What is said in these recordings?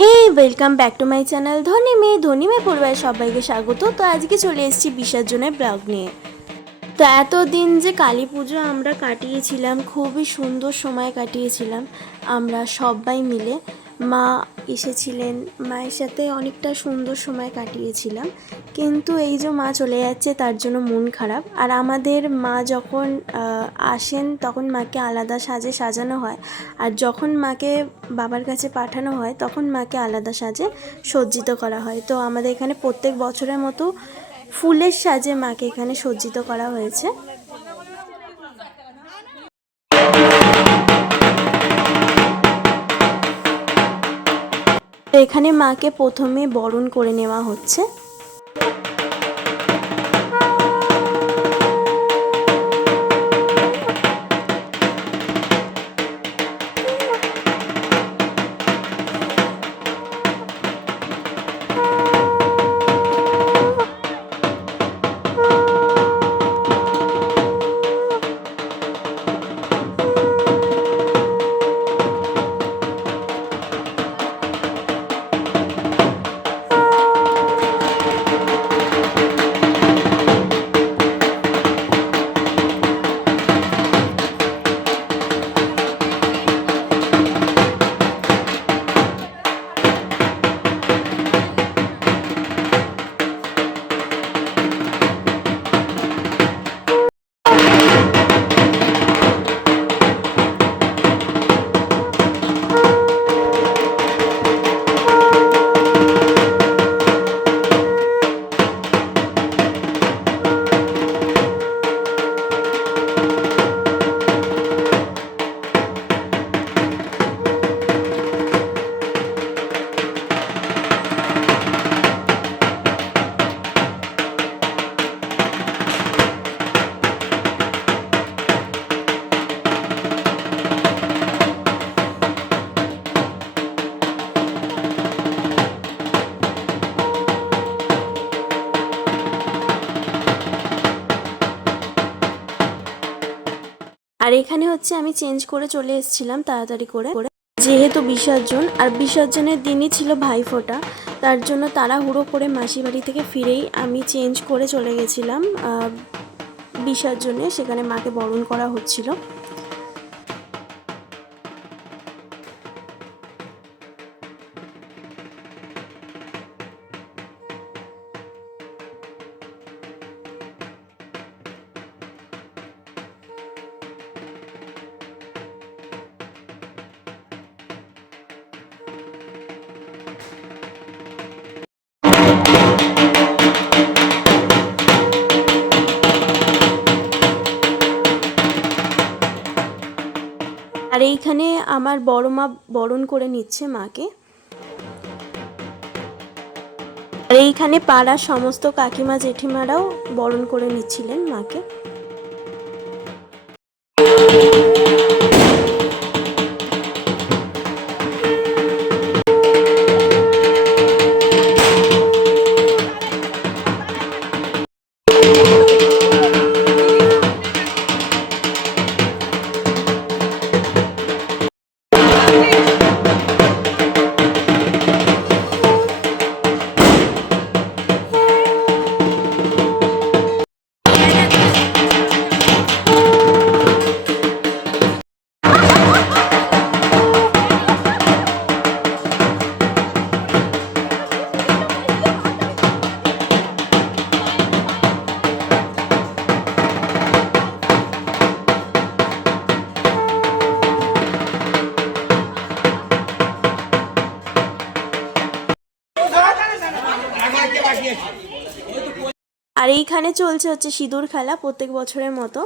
Hey welcome back to my channel ধনী মেয়ে ধনী মেয়ে পরিবারের সবাইকে স্বাগত। তো আজকে চলে এসেছি বিসর্জনের ব্লগ নিয়ে। তো এতদিন যে কালী পুজো আমরা কাটিয়েছিলাম, খুবই সুন্দর সময় কাটিয়েছিলাম আমরা সবাই মিলে। মা এসেছিলেন। মায়ের সাথে অনেকটা সুন্দর সময় কাটিয়েছিলাম। কিন্তু এই যে মা চলে যাচ্ছে, তার জন্য মন খারাপ। আর আমাদের মা যখন আসেন, তখন মাকে আলাদা সাজে সাজানো হয়। আর যখন মাকে বাবার কাছে পাঠানো হয়, তখন মাকে আলাদা সাজে সজ্জিত করা হয়। তো আমাদের এখানে প্রত্যেক বছরের মতো ফুলের সাজে মাকে এখানে সজ্জিত করা হয়েছে। এখানে মাকে প্রথমে বরণ করে নেওয়া হচ্ছে। এখানে হচ্ছে আমি চেঞ্জ করে চলে এসেছিলাম তাড়াতাড়ি করে। যেহেতু বিসর্জন, আর বিসর্জনের দিনই ছিল ভাইফোঁটা, তার জন্য তাড়াহুড়ো করে মাসি বাড়ি থেকে ফিরেই আমি চেঞ্জ করে চলে গেছিলাম বিসর্জনে, সেখানে মাকে বরণ করা হচ্ছিল। আর এইখানে আমার বড় মা বরণ করে নিচ্ছে মাকে। আর এইখানে পাড়ার সমস্ত কাকিমা, জেঠিমারাও বরণ করে নিচ্ছিলেন মাকে। আর এইখানে চলছে হচ্ছে সিঁদুর খেলা প্রত্যেক বছরের মতো।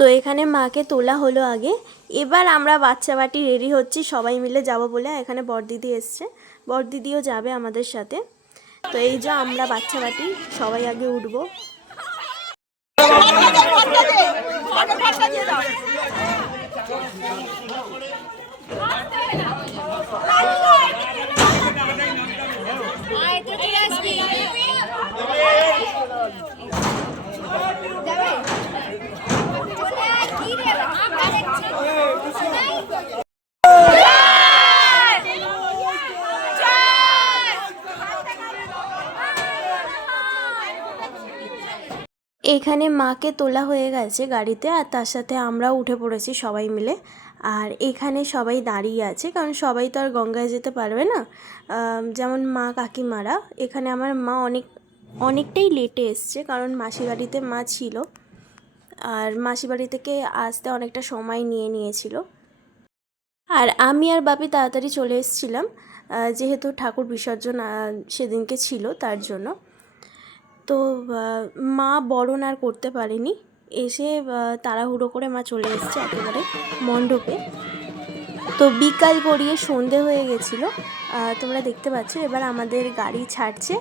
তো এখানে মাকে তোলা হলো আগে। এবার আমরা বাচ্চা বাটি রেডি হচ্ছি, সবাই মিলে যাব বলে। এখানে বরদিদি এসছে। বরদিদিও যাবে আমাদের সাথে। তো এই যে আমরা বাচ্চা বাটি সবাই আগে উঠবো। এখানে মাকে তোলা হয়ে গেছে গাড়িতে আর তার সাথে আমরাও উঠে পড়েছি সবাই মিলে। আর এখানে সবাই দাঁড়িয়ে আছে, কারণ সবাই তো আর গঙ্গায় যেতে পারবে না। যেমন মা কাকিমারা, এখানে আমার মা অনেক, অনেকটাই লেটে এসছে, কারণ মাসি বাড়িতে মা ছিল। আর মাসি বাড়ি থেকে আসতে অনেকটা সময় নিয়ে নিয়েছিল। আর আমি আর বাপি তাড়াতাড়ি চলে এসেছিলাম যেহেতু ঠাকুর বিসর্জন সেদিনকে ছিল তার জন্য। তো মা বরণ আর করতে পারেনি। এসে তাড়াহুড়ো করে মা চলে এসছে একেবারে মণ্ডপে। তো বিকাল গড়িয়ে সন্ধে হয়ে গেছিল। তোমরা দেখতে পাচ্ছ, এবার আমাদের গাড়ি ছাড়ছে।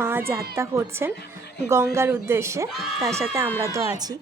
মা যাত্রা করছেন গঙ্গার উদ্দেশ্যে। তার সাথে আমরা তো আছি।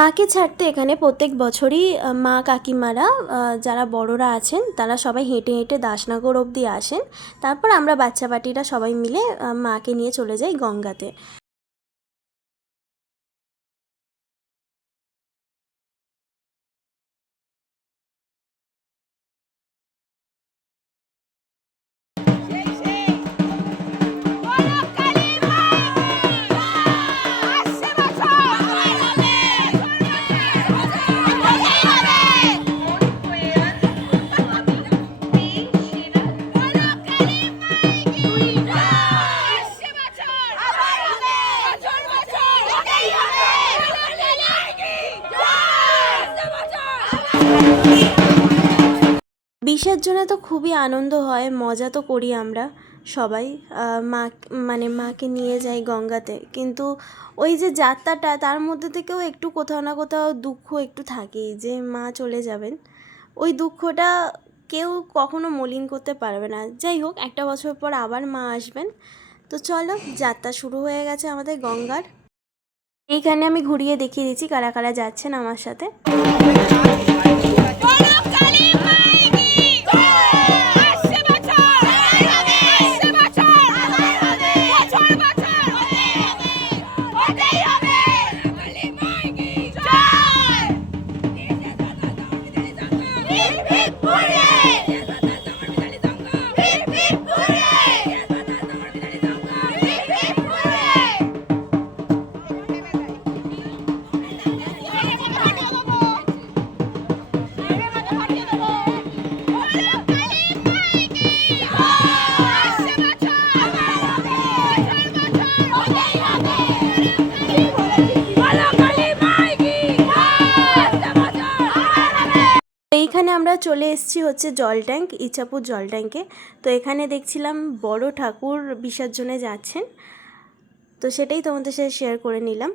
মাকে ছাড়তে এখানে প্রত্যেক বছরই মা কাকিমারা যারা বড়রা আছেন, তারা সবাই হেঁটে হেঁটে দাসনগর অবধি আসেন। তারপর আমরা বাচ্চা বাটিরা সবাই মিলে মাকে নিয়ে চলে যাই গঙ্গাতে। বিসর্জনে তো খুবই আনন্দ হয়, মজা তো করি আমরা সবাই। মা মানে মাকে নিয়ে যাই গঙ্গাতে। কিন্তু ওই যে যাত্রাটা, তার মধ্যে থেকেও একটু কোথাও না কোথাও দুঃখ একটু থাকেই যে মা চলে যাবেন। ওই দুঃখটা কেউ কখনো মলিন করতে পারবে না। যাই হোক, একটা বছর পর আবার মা আসবেন। তো চলো, যাত্রা শুরু হয়ে গেছে আমাদের গঙ্গার। এইখানে আমি ঘুরিয়ে দেখিয়ে দিচ্ছি কারা কারা যাচ্ছেন আমার সাথে। আমরা চলে এসেছি হচ্ছে জল ট্যাঙ্ক ইচ্ছাপুর জল ট্যাঙ্কে। তো এখানে দেখছিলাম বড় ঠাকুর বিসর্জনে যাচ্ছেন। তো সেটাই তোমাদের সাথে শেয়ার করে নিলাম।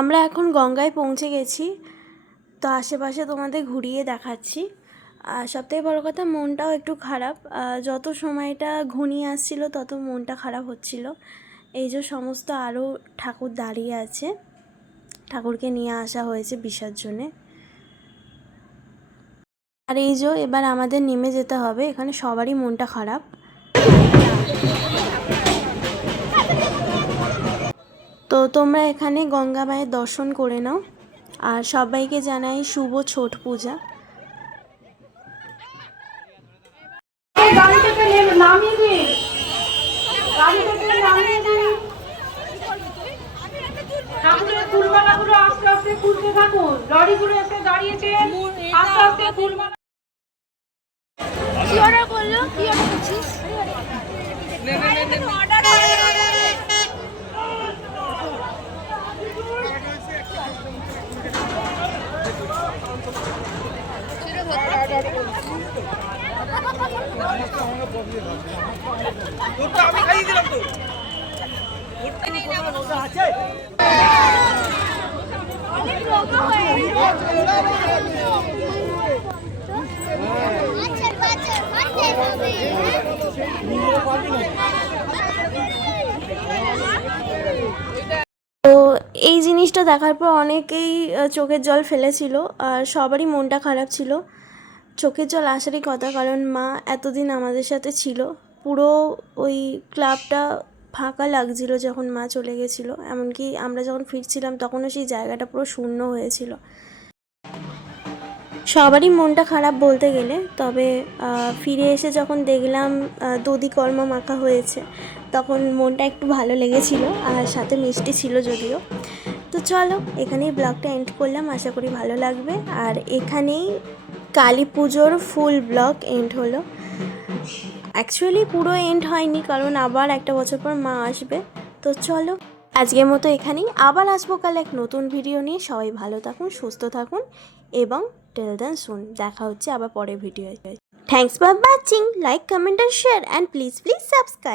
আমরা এখন গঙ্গায় পৌঁছে গেছি। তো আশেপাশে তোমাদের ঘুরিয়ে দেখাচ্ছি। আর সবথেকে বড় কথা, মনটাও একটু খারাপ। যত সময়টা ঘনিয়ে আসছিল, তত মনটা খারাপ হচ্ছিল। এই যে সমস্ত আরও ঠাকুর দাঁড়িয়ে আছে। ঠাকুরকে নিয়ে আসা হয়েছে বিসর্জনে। আর এই যে এবার আমাদের নেমে যেতে হবে। এখানে সবারই মনটা খারাপ। তো তোমরা এখানে গঙ্গা মায়ের দর্শন করে নাও। আর সবাইকে জানাই শুভ ছট পূজা। আস্তে আস্তে খুলতে থাকুন। লরিগুলো এসে দাঁড়িয়েছে। আস্তে আস্তে ফুলমালা আচ্ছা তো এই জিনিসটা দেখার পর অনেকেই চোখের জল ফেলেছিল আর সবারই মনটা খারাপ ছিল। চোখের জল আসারই কথা, কারণ মা এতদিন আমাদের সাথে ছিল। পুরো ওই ক্লাবটা ফাঁকা লাগছিল যখন মা চলে গেছিল। এমনকি আমরা যখন ফিরছিলাম, তখনও সেই জায়গাটা পুরো শূন্য হয়েছিল। সবারই মনটা খারাপ বলতে গেলে, তবে ফিরে এসে যখন দেখলাম দদি কর্মা মাখা হয়েছে, তখন মনটা একটু ভালো লেগেছিল আর সাথে মিষ্টি ছিল যদিও। তো চলো, এখানেই ব্লগটা এন্ড করলাম। আশা করি ভালো লাগবে। আর এখানেই কালী পুজোর ফুল ব্লক এন্ড হলো। অ্যাকচুয়ালি পুরো এন্ড হয়নি, কারণ আবার একটা বছর পর মা আসবে। তো চলো, আজকের মতো এখানেই। আবার আসব কাল এক নতুন ভিডিও নিয়ে। সবাই ভালো থাকুন, সুস্থ থাকুন এবং টেল দেন শুন দেখা হচ্ছে আবার পরের video thanks for watching like comment and share and please please subscribe